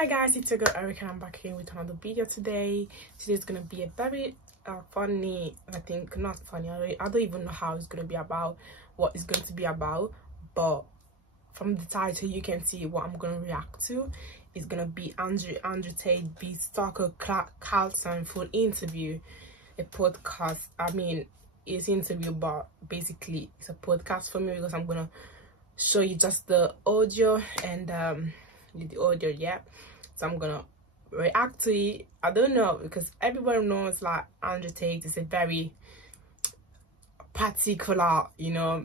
Hi guys, it's your girl Erica and I'm back here with another video today. Today's gonna be a very funny, I think, not funny, I don't even know how it's gonna be about, what it's going to be about, but from the title you can see what I'm gonna react to. It's gonna be Andrew Tate beats Tucker Carlson full interview, a podcast. I mean, it's interview, but basically it's a podcast for me because I'm gonna show you just the audio and the audio, yeah. So I'm gonna react to it. I don't know, because everybody knows like Andrew Tate is a very particular, you know,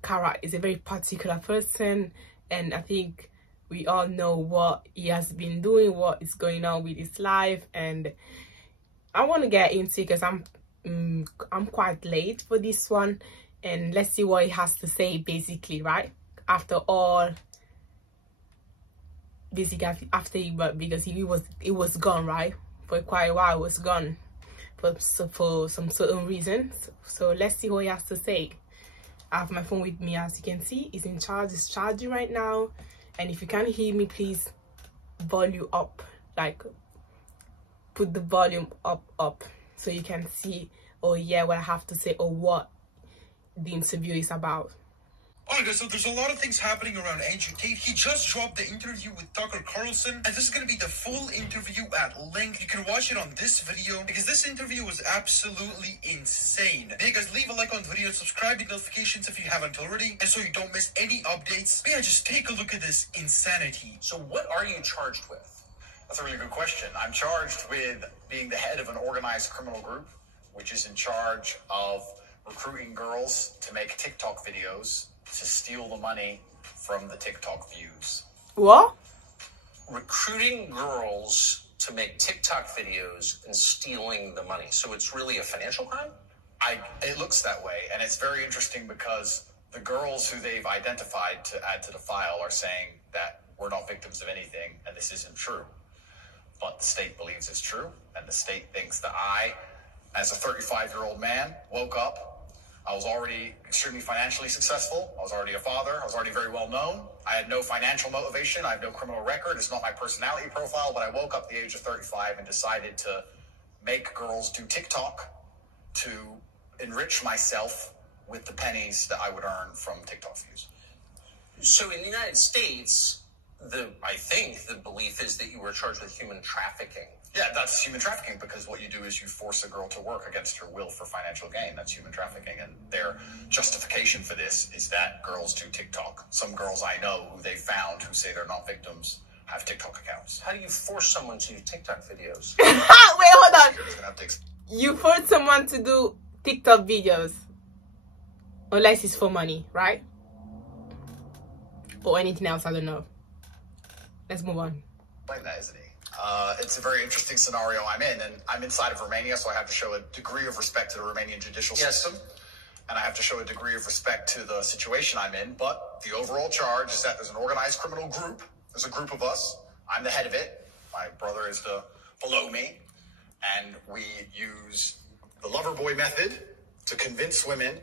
character. Is a very particular person, and I think we all know what he has been doing, what is going on with his life, and I want to get into it because I'm quite late for this one, and let's see what he has to say basically, right? After all, basically after he, but because he was gone, right? For quite a while, he was gone for some certain reasons. So let's see what he has to say. I have my phone with me, as you can see. It's in charge, it's charging right now. And if you can't hear me, please volume up, like put the volume up so you can see, oh yeah, what I have to say or what the interview is about. Alright guys, so there's a lot of things happening around Andrew Tate. He just dropped the interview with Tucker Carlson, and this is going to be the full interview at length. You can watch it on this video, because this interview was absolutely insane. Hey guys, leave a like on the video, subscribe to notifications if you haven't already, and so you don't miss any updates. But yeah, just take a look at this insanity. So what are you charged with? That's a really good question. I'm charged with being the head of an organized criminal group, which is in charge of recruiting girls to make TikTok videos to steal the money from the TikTok views. What? Recruiting girls to make TikTok videos and stealing the money. So it's really a financial crime? It looks that way, and it's very interesting because the girls who they've identified to add to the file are saying that we're not victims of anything, and this isn't true. But the state believes it's true, and the state thinks that I, as a 35-year-old man, woke up. I was already extremely financially successful. I was already a father. I was already very well known. I had no financial motivation. I have no criminal record. It's not my personality profile, but I woke up at the age of 35 and decided to make girls do TikTok to enrich myself with the pennies that I would earn from TikTok views. So in the United States, I think the belief is that you were charged with human trafficking. Yeah, that's human trafficking, because what you do is you force a girl to work against her will for financial gain. That's human trafficking, and their justification for this is that girls do TikTok. Some girls I know who they found who say they're not victims have TikTok accounts. How do you force someone to do TikTok videos? Wait, hold on. You force someone to do TikTok videos unless it's for money, right? Or anything else, I don't know. Let's move on. Like that, isn't he? It's a very interesting scenario I'm in, and I'm inside of Romania, so I have to show a degree of respect to the Romanian judicial system, and I have to show a degree of respect to the situation I'm in. But the overall charge is that there's an organized criminal group. There's a group of us. I'm the head of it. My brother is below me, and we use the lover boy method to convince women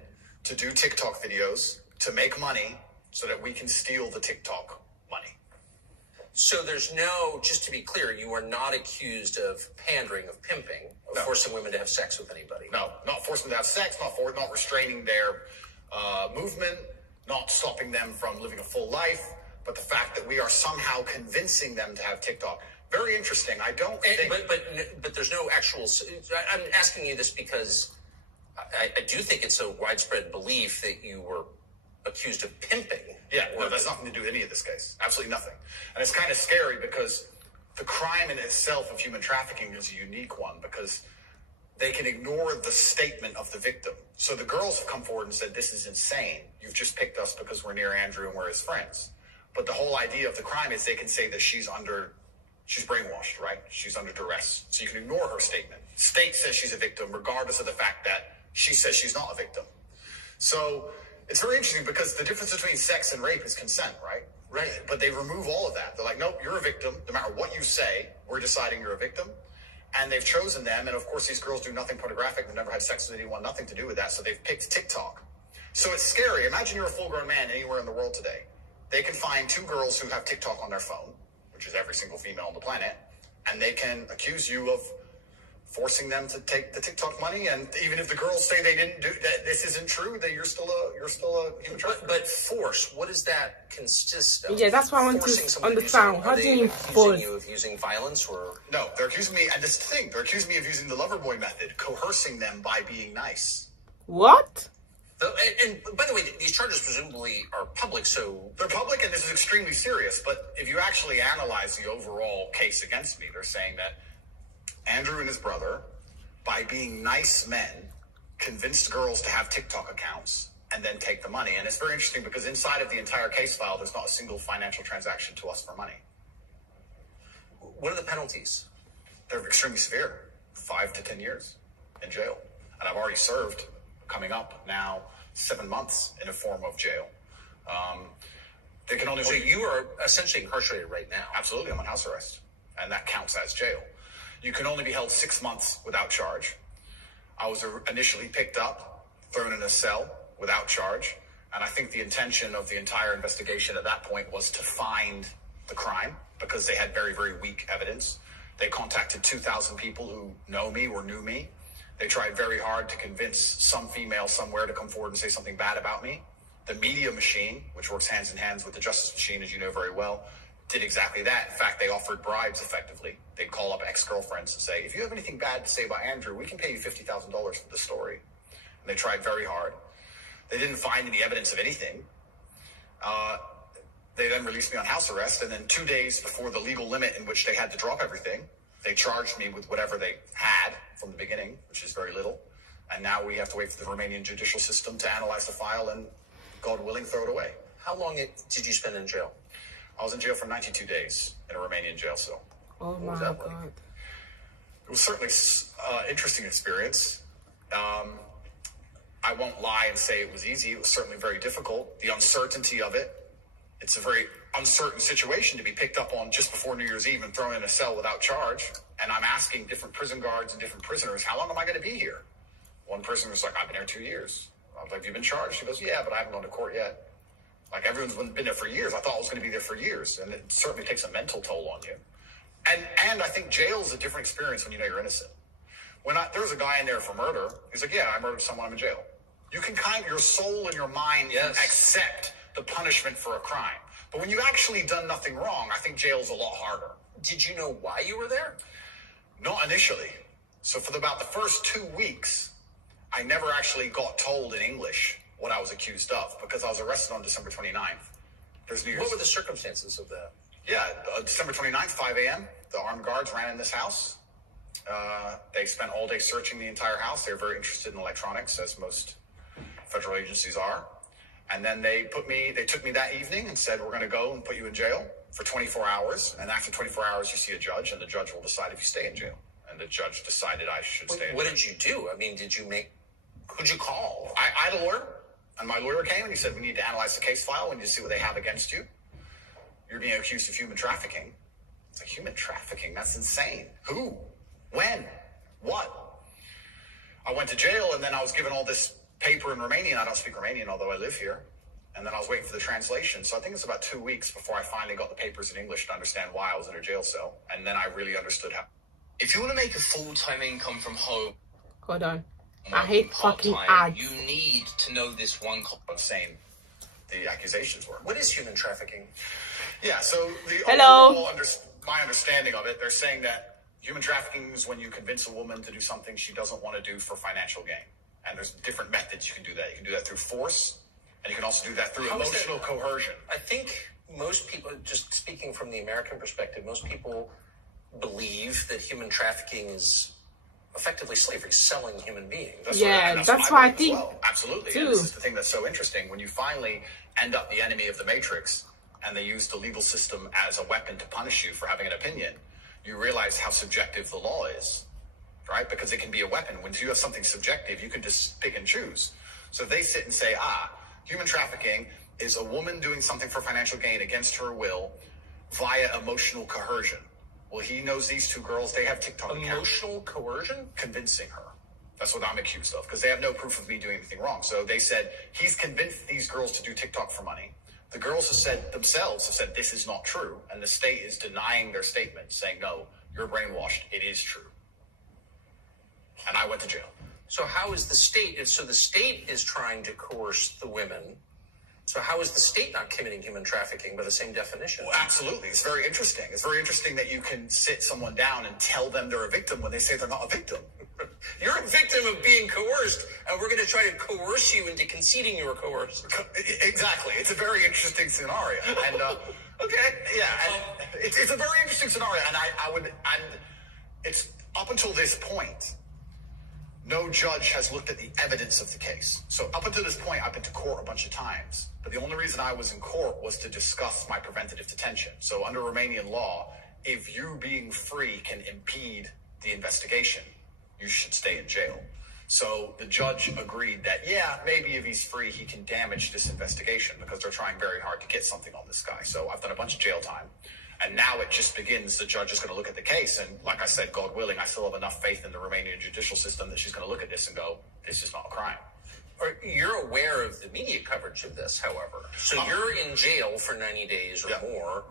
to do TikTok videos to make money so that we can steal the TikTok money. So there's no, just to be clear, you are not accused of pandering, of pimping, of forcing women to have sex with anybody. No, not forcing them to have sex, not restraining their movement, not stopping them from living a full life, but the fact that we are somehow convincing them to have TikTok. Very interesting. I don't think... But there's no actual... I'm asking you this because I do think it's a widespread belief that you were accused of pimping. Yeah, no, that's nothing to do with any of this case. Absolutely nothing. And it's kind of scary because the crime in itself of human trafficking is a unique one, because they can ignore the statement of the victim. So the girls have come forward and said, this is insane. You've just picked us because we're near Andrew and we're his friends. But the whole idea of the crime is they can say that she's brainwashed, right? She's under duress. So you can ignore her statement. State says she's a victim regardless of the fact that she says she's not a victim. So it's very interesting because the difference between sex and rape is consent, right? Right. But they remove all of that. They're like, nope, you're a victim. No matter what you say, we're deciding you're a victim. And they've chosen them. And of course, these girls do nothing pornographic. They've never had sex with anyone, nothing to do with that. So they've picked TikTok. So it's scary. Imagine you're a full-grown man anywhere in the world today. They can find two girls who have TikTok on their phone. which is every single female on the planet, and they can accuse you of forcing them to take the TikTok money. And even if the girls say they didn't do that, this isn't true, that you're still a human trafficker. But force, what does that consist of? Yeah, that's what I want to understand. How do you mean force? Accusing you of using violence, or no? They're accusing me, and this is the thing, they're accusing me of using the lover boy method, coercing them by being nice. What? And by the way, these charges presumably are public, so... They're public, and this is extremely serious, but if you actually analyze the overall case against me, they're saying that Andrew and his brother, by being nice men, convinced girls to have TikTok accounts and then take the money. And it's very interesting because inside of the entire case file, there's not a single financial transaction to us for money. What are the penalties? They're extremely severe, 5 to 10 years in jail. And I've already served, coming up now, 7 months in a form of jail. They can only... So you are essentially incarcerated right now. Absolutely, I'm on house arrest. And that counts as jail. You can only be held 6 months without charge. I was initially picked up, thrown in a cell without charge. And I think the intention of the entire investigation at that point was to find the crime because they had very, very weak evidence. They contacted 2,000 people who know me or knew me. They tried very hard to convince some female somewhere to come forward and say something bad about me. The media machine, which works hands in hands with the justice machine, as you know very well, did exactly that. In fact, they offered bribes effectively. They'd call up ex-girlfriends and say, if you have anything bad to say about Andrew, we can pay you $50,000 for the story. And they tried very hard. They didn't find any evidence of anything. They then released me on house arrest, and then 2 days before the legal limit in which they had to drop everything, they charged me with whatever they had from the beginning, which is very little. And now we have to wait for the Romanian judicial system to analyze the file and, God willing, throw it away. How long did you spend in jail? I was in jail for 92 days in a Romanian jail cell. Oh my God. It was certainly an interesting experience. I won't lie and say it was easy. It was certainly very difficult. The uncertainty of it. It's a very uncertain situation to be picked up on just before New Year's Eve and thrown in a cell without charge. And I'm asking different prison guards and different prisoners, how long am I going to be here? One prisoner was like, I've been here 2 years. I was like, have you been charged? He goes, yeah, but I haven't gone to court yet. Like, everyone's been there for years. I thought I was going to be there for years. And it certainly takes a mental toll on you. And I think jail is a different experience when you know you're innocent. There was a guy in there for murder. He's like, yeah, I murdered someone, I'm in jail. You can your soul and your mind can accept the punishment for a crime. But when you've actually done nothing wrong, I think jail's a lot harder. Did you know why you were there? Not initially. So for about the first 2 weeks, I never actually got told in English what I was accused of because I was arrested on December 29th. There's New Year's. What were the circumstances of that? Yeah, December 29th, 5 a.m., the armed guards ran in this house. They spent all day searching the entire house. They were very interested in electronics, as most federal agencies are. And then they took me that evening and said, we're going to go and put you in jail for 24 hours. And after 24 hours, you see a judge, and the judge will decide if you stay in jail. And the judge decided I should stay in jail. What did you do? I mean, who'd you call? I had a lawyer, and my lawyer came and he said, we need to analyze the case file. We need to see what they have against you. You're being accused of human trafficking. It's like, human trafficking? That's insane. Who? When? What? I went to jail, and then I was given all this paper in Romanian. I don't speak Romanian, although I live here. And then I was waiting for the translation. So I think it's about 2 weeks before I finally got the papers in English to understand why I was in a jail cell. And then I really understood how. If you want to make a full-time income from home... Hold on. I hate fucking ads. You need to know this one... Saying the accusations were. What is human trafficking? Yeah, so my understanding of it, they're saying that human trafficking is when you convince a woman to do something she doesn't want to do for financial gain. And there's different methods you can do that. You can do that through force, and you can also do that through emotional coercion. I think most people, just speaking from the American perspective, most people believe that human trafficking is effectively slavery, selling human beings. That's what I think. Well. Absolutely. Too. And this is the thing that's so interesting. When you finally end up the enemy of the Matrix, and they use the legal system as a weapon to punish you for having an opinion, you realize how subjective the law is. Right? Because it can be a weapon. When you have something subjective, you can just pick and choose. So if they sit and say, human trafficking is a woman doing something for financial gain against her will via emotional coercion. Well, he knows these two girls, they have TikTok accounts. Emotional coercion? Convincing her. That's what I'm accused of, because they have no proof of me doing anything wrong. So they said, he's convinced these girls to do TikTok for money. The girls have said this is not true, and the state is denying their statement, saying, no, you're brainwashed. It is true. And I went to jail. So how is the state, so the state is trying to coerce the women. So how is the state not committing human trafficking by the same definition? Well, absolutely. It's very interesting. It's very interesting that you can sit someone down and tell them they're a victim when they say they're not a victim. You're a victim of being coerced, and we're going to try to coerce you into conceding you were coerced. Exactly. It's a very interesting scenario. And, okay. Yeah. And it's a very interesting scenario. And it's up until this point, no judge has looked at the evidence of the case. So up until this point, I've been to court a bunch of times. But the only reason I was in court was to discuss my preventative detention. So under Romanian law, if you being free can impede the investigation, you should stay in jail. So the judge agreed that, yeah, maybe if he's free, he can damage this investigation because they're trying very hard to get something on this guy. So I've done a bunch of jail time. And now it just begins. The judge is going to look at the case. And like I said, God willing, I still have enough faith in the Romanian judicial system that she's going to look at this and go, this is not a crime. You're aware of the media coverage of this, however. So you're in jail for 90 days or more,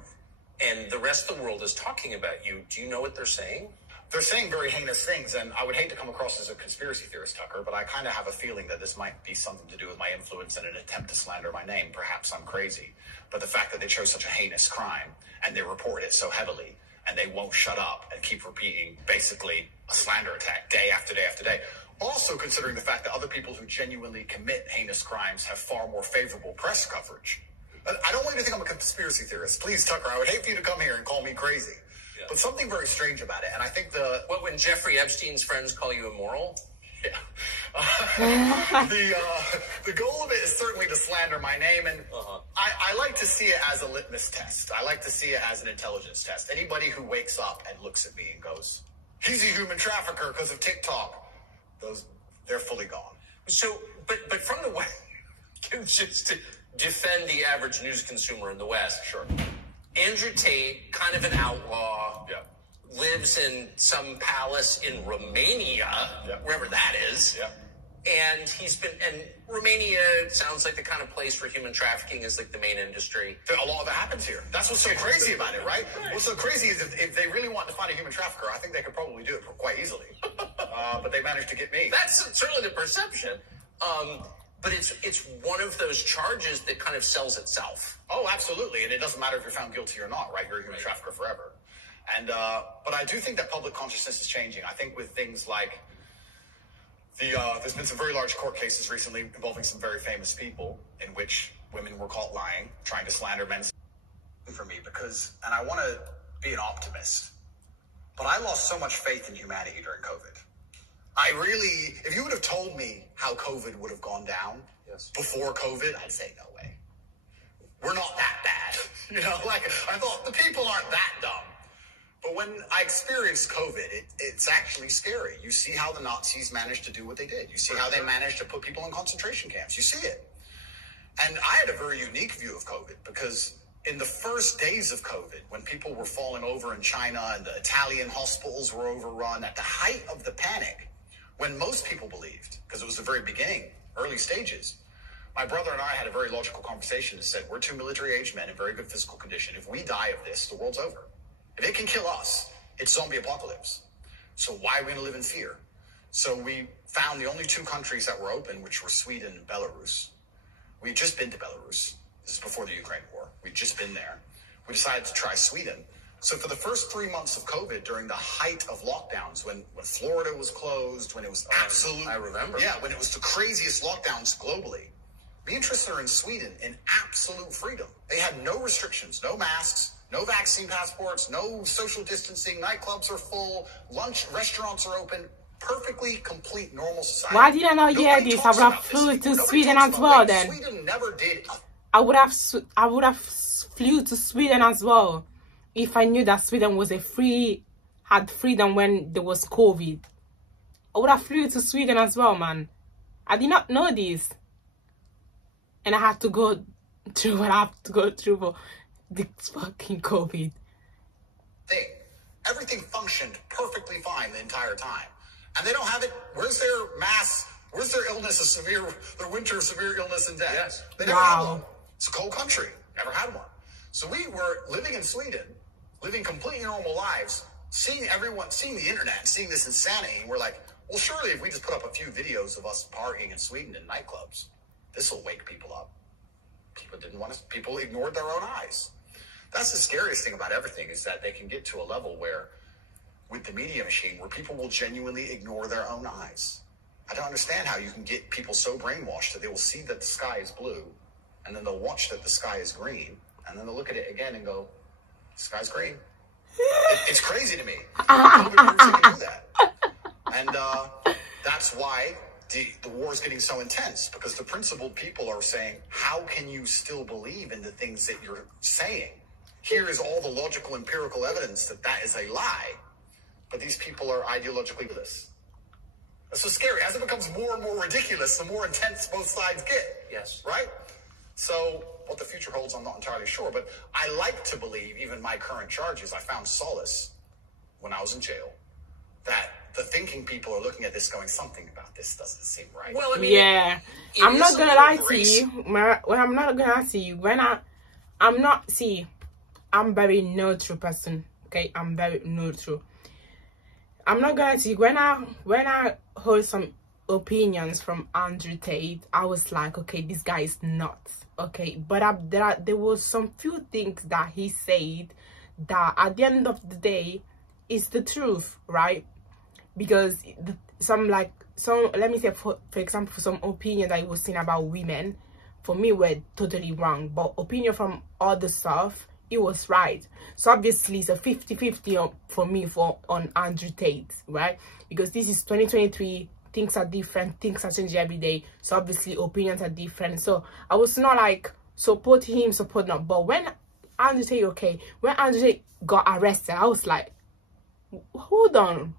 and the rest of the world is talking about you. Do you know what they're saying? They're saying very heinous things, and I would hate to come across as a conspiracy theorist, Tucker, but I kind of have a feeling that this might be something to do with my influence and an attempt to slander my name. Perhaps I'm crazy. But the fact that they chose such a heinous crime, and they reported it so heavily, and they won't shut up and keep repeating basically a slander attack day after day after day. Also considering the fact that other people who genuinely commit heinous crimes have far more favorable press coverage. I don't want you to think I'm a conspiracy theorist. Please, Tucker, I would hate for you to come here and call me crazy. Yeah. But something very strange about it, and I think What, when Jeffrey Epstein's friends call you immoral? Yeah. The goal of it is certainly to slander my name, and I like to see it as a litmus test. I like to see it as an intelligence test. Anybody who wakes up and looks at me and goes, he's a human trafficker because of TikTok, they're fully gone. So, but from the West, just to defend the average news consumer in the West, sure. Andrew Tate, kind of an outlaw, lives in some palace in Romania, wherever that is. And Romania sounds like the kind of place where human trafficking is like the main industry. A lot of it happens here. That's what's so crazy about it, right? What's so crazy is if they really want to find a human trafficker, I think they could probably do it quite easily. But they managed to get me. That's certainly the perception. But it's one of those charges that kind of sells itself. Oh, absolutely. And it doesn't matter if you're found guilty or not, right? You're a human trafficker forever. And but I do think that public consciousness is changing. I think with things like there's been some very large court cases recently involving some very famous people in which women were caught lying, trying to slander men. For me, and I want to be an optimist, but I lost so much faith in humanity during COVID. If you would have told me how COVID would have gone down before COVID, I'd say no way. We're not that bad. I thought the people aren't that dumb. But when I experienced COVID, it's actually scary. You see how the Nazis managed to do what they did. You see how they managed to put people in concentration camps. You see it. And I had a very unique view of COVID because in the first days of COVID, when people were falling over in China and the Italian hospitals were overrun, at the height of the panic, when most people believed, because it was the very beginning, early stages, my brother and I had a very logical conversation and said, we're two military-aged men in very good physical condition. If we die of this, the world's over. If it can kill us, it's zombie apocalypse. So why are we going to live in fear? So we found the only two countries that were open, which were Sweden and Belarus. We'd just been to Belarus. This is before the Ukraine war. We'd just been there. We decided to try Sweden. So for the first 3 months of COVID, during the height of lockdowns, when Florida was closed, when it was absolute... I remember. Yeah, when it was the craziest lockdowns globally, me and Tristan are in Sweden in absolute freedom. They had no restrictions, no masks, no vaccine passports, no social distancing, nightclubs are full, restaurants are open, perfectly complete normal society. Why did I not hear this? I would have flew to Sweden as well then. Sweden never did. I would have flew to Sweden as well if I knew that Sweden was had freedom when there was COVID. I would have flew to Sweden as well, man. I did not know this. And I had to go through what I have to go through for this fucking COVID. Everything functioned perfectly fine the entire time. And they don't have it. Where's their mass? Where's their illness of their winter of severe illness and death? Yes. They never have one. It's a cold country. never had one. So we were living in Sweden, living completely normal lives, seeing the internet, seeing this insanity, and we're like, well, surely if we just put up a few videos of us partying in Sweden in nightclubs, this will wake people up. People ignored their own eyes. That's the scariest thing about everything, is that they can get to a level where, with the media machine, where people will genuinely ignore their own eyes. I don't understand how you can get people so brainwashed that they will see that the sky is blue, and then they'll watch that the sky is green, and then they'll look at it again and go, the sky's green. It's crazy to me. Nobody can do that. And that's why the war is getting so intense, because the principled people are saying, how can you still believe in the things that you're saying? Here is all the logical, empirical evidence that that is a lie. But these people are ideologically this. That's so scary. As it becomes more and more ridiculous, the more intense both sides get. Yes. Right? So what the future holds, I'm not entirely sure. But I like to believe, even my current charges, I found solace when I was in jail, that the thinking people are looking at this going, something about this doesn't seem right. Well, I mean, yeah, I'm not gonna lie to you. I'm not gonna lie to you. I'm very neutral person. Okay, I'm very neutral. I'm not gonna see, when I heard some opinions from Andrew Tate, I was like, okay, this guy is nuts. Okay, but there was some few things that he said that at the end of the day is the truth, right? Because let me say, for example, some opinion that he was saying about women, for me, were totally wrong, but opinion from other stuff, it was right. So obviously it's a 50-50 for me on Andrew Tate, right? Because this is 2023, things are different, things are changing every day, so obviously opinions are different. So I was not like support him, support not. But when Andrew Tate got arrested, I was like, hold on,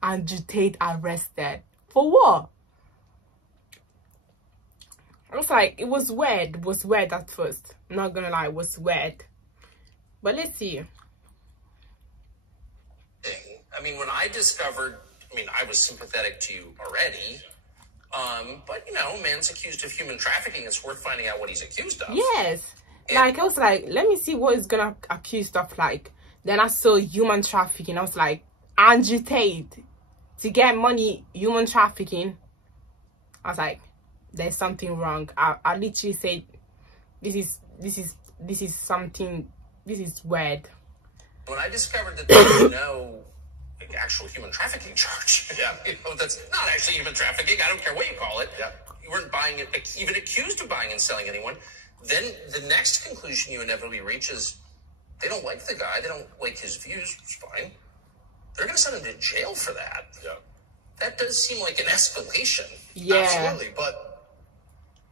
Andrew Tate arrested for what? I was like, it was weird at first. I'm not gonna lie, it was weird. But let's see. I mean, when I discovered, I was sympathetic to you already. But, man's accused of human trafficking. It's worth finding out what he's accused of. Yes. I was like, let me see what he's gonna accuse of. Then I saw human trafficking. I was like, Andrew Tate, to get money, human trafficking. I was like, there's something wrong. I literally said, this is something. This is weird. When I discovered that there was no actual human trafficking charge, that's not actually human trafficking, I don't care what you call it, you weren't buying it, even accused of buying and selling anyone, then the next conclusion you inevitably reach is they don't like the guy, they don't like his views, which is fine. They're going to send him to jail for that. Yeah. That does seem like an escalation. Yeah. Absolutely, but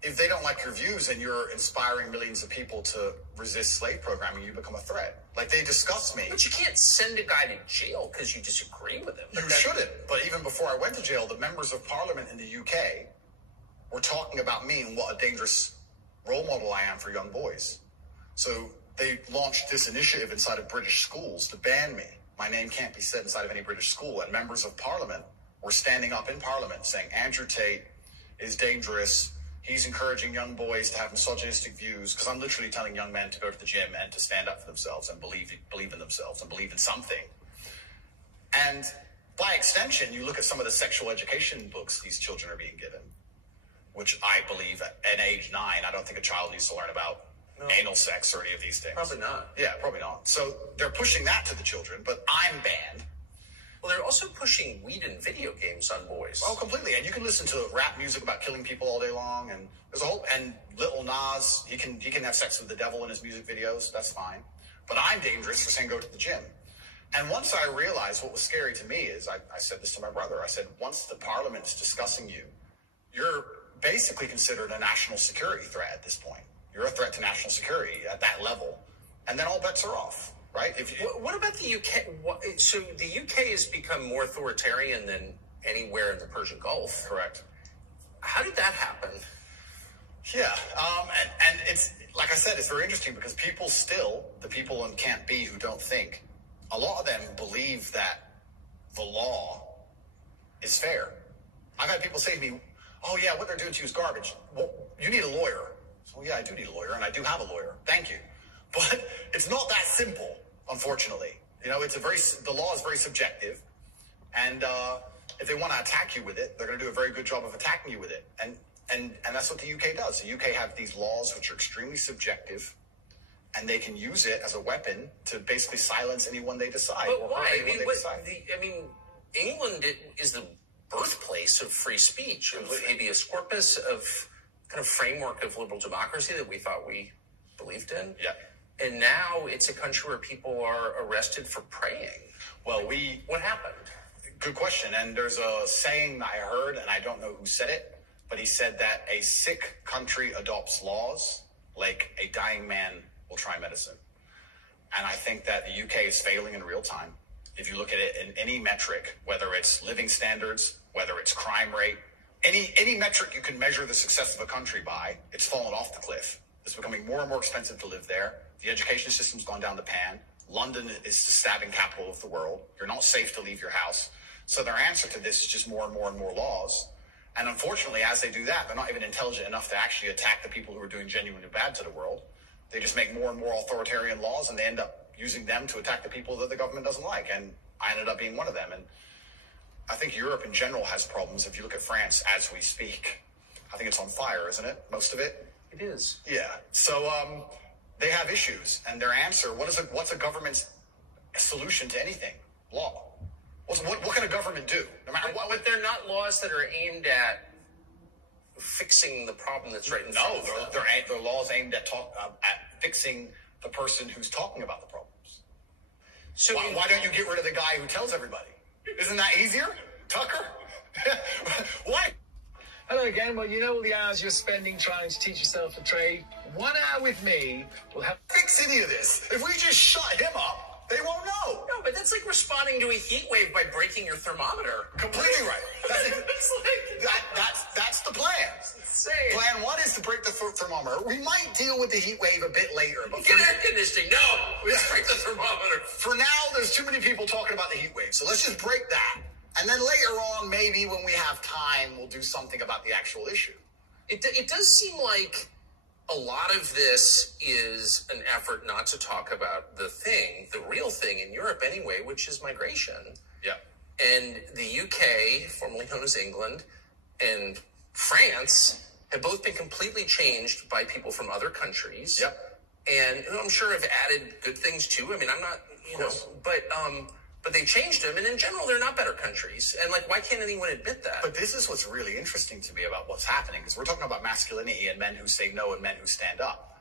if they don't like your views and you're inspiring millions of people to resist slave programming, you become a threat. Like, they disgust me. But you can't send a guy to jail because you disagree with him. You shouldn't. But even before I went to jail, the members of parliament in the UK were talking about me and what a dangerous role model I am for young boys. So they launched this initiative inside of British schools to ban me. My name can't be said inside of any British school. And members of parliament were standing up in parliament saying, Andrew Tate is dangerous. He's encouraging young boys to have misogynistic views, because I'm literally telling young men to go to the gym and to stand up for themselves and believe in themselves and believe in something. And by extension, you look at some of the sexual education books these children are being given, which I believe at age 9, I don't think a child needs to learn about anal sex or any of these things. Probably not. Yeah, probably not. So they're pushing that to the children, but I'm banned. Well, they're also pushing weed and video games on boys. Oh, completely. And you can listen to rap music about killing people all day long. And there's a whole, and Lil Nas, he can have sex with the devil in his music videos. That's fine. But I'm dangerous for saying go to the gym. And once I realized what was scary to me is, I said this to my brother. I said, once the parliament is discussing you, you're basically considered a national security threat at this point. You're a threat to national security at that level. And then all bets are off. Right? What about the UK? So the UK has become more authoritarian than anywhere in the Persian Gulf. Correct. How did that happen? Yeah. And it's, like I said, it's very interesting because the people in Camp B who don't think, a lot of them believe that the law is fair. I've had people say to me, oh yeah, what they're doing to you is garbage. Well, you need a lawyer. So yeah, I do need a lawyer, and I do have a lawyer. Thank you. But it's not that simple, unfortunately. You know, the law is very subjective, and if they want to attack you with it, they're going to do a very good job of attacking you with it. And that's what the UK does. The UK have these laws which are extremely subjective, and they can use it as a weapon to basically silence anyone they decide. But why? I mean, England is the birthplace of free speech, of habeas corpus, of kind of framework of liberal democracy that we thought we believed in. Yeah. And now it's a country where people are arrested for praying. Well, what happened? Good question. And there's a saying that I heard, and I don't know who said it, but he said that a sick country adopts laws like a dying man will try medicine. And I think that the UK is failing in real time. If you look at it in any metric, whether it's living standards, whether it's crime rate, any metric you can measure the success of a country by, it's fallen off the cliff. It's becoming more and more expensive to live there. The education system's gone down the pan. London is the stabbing capital of the world. You're not safe to leave your house. So their answer to this is just more and more and more laws. And unfortunately, as they do that, they're not even intelligent enough to actually attack the people who are doing genuinely bad to the world. They just make more and more authoritarian laws, and they end up using them to attack the people that the government doesn't like. And I ended up being one of them. And I think Europe in general has problems. If you look at France as we speak, I think it's on fire, isn't it? Most of it? It is. Yeah. So they have issues, and their answer, what's a government's solution to anything? Law. What can a government do? No matter what. But they're not laws that are aimed at fixing the problem that's right in front of them. They're laws aimed at fixing the person who's talking about the problems. So why don't you get rid of the guy who tells everybody? Isn't that easier? Tucker? Why? Hello again. Well, you know all the hours you're spending trying to teach yourself a trade. 1 hour with me will help fix any of this. If we just shut him up, they won't know. No, but that's like responding to a heat wave by breaking your thermometer. Completely right. That's the plan. Insane. Plan 1 is to break the thermometer. We might deal with the heat wave a bit later. But get air conditioning. No, let's break the thermometer. For now, there's too many people talking about the heat wave, so let's just break that. And then later on, maybe when we have time, we'll do something about the actual issue. It does seem like a lot of this is an effort not to talk about the real thing in Europe anyway, which is migration. Yeah. And the UK, formerly known as England, and France have both been completely changed by people from other countries. Yep. And I'm sure have added good things too. I mean, I'm not, but they changed them, and in general, they're not better countries. And, why can't anyone admit that? But this is what's really interesting to me about what's happening, because we're talking about masculinity and men who say no and men who stand up.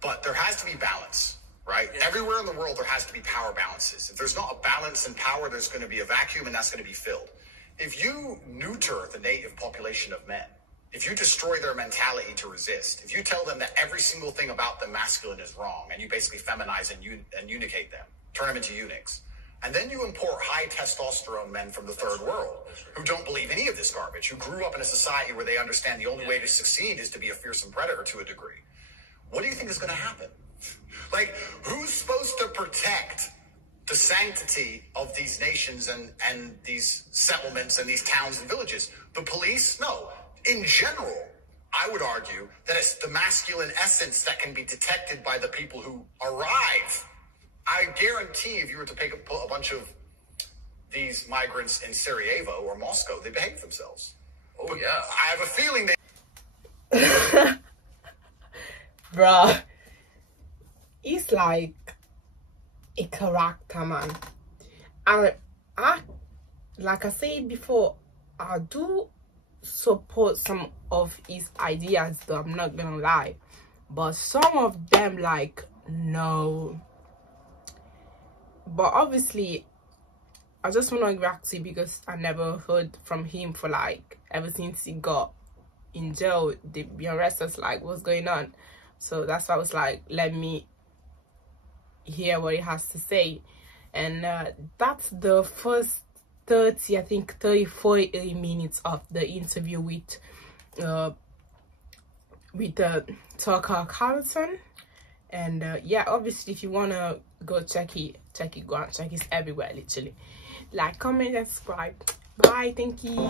But there has to be balance, right? Yeah. Everywhere in the world, there has to be power balances. If there's not a balance in power, there's going to be a vacuum, and that's going to be filled. If you neuter the native population of men, if you destroy their mentality to resist, if you tell them that every single thing about them masculine is wrong, and you basically feminize and unicate them, turn them into eunuchs, and then you import high testosterone men from the third world who don't believe any of this garbage, who grew up in a society where they understand the only way to succeed is to be a fearsome predator to a degree. What do you think is going to happen? Who's supposed to protect the sanctity of these nations and these settlements and these towns and villages? The police? No. In general, I would argue that it's the masculine essence that can be detected by the people who arrive. I guarantee if you were to put a bunch of these migrants in Sarajevo or Moscow, they behave themselves. Oh, but yeah. I have a feeling they... Bruh. He's like a character, man. And like I said before, I do support some of his ideas, though, I'm not gonna lie. But some of them, no. But obviously, I just want to react to it because I never heard from him for ever since he got in jail. They be arrested, what's going on? So that's why I was let me hear what he has to say. And that's the first 34 minutes of the interview with Tucker Carlson. And yeah, obviously, if you wanna go check it, go and check it everywhere, literally. Comment and subscribe. Bye, thank you.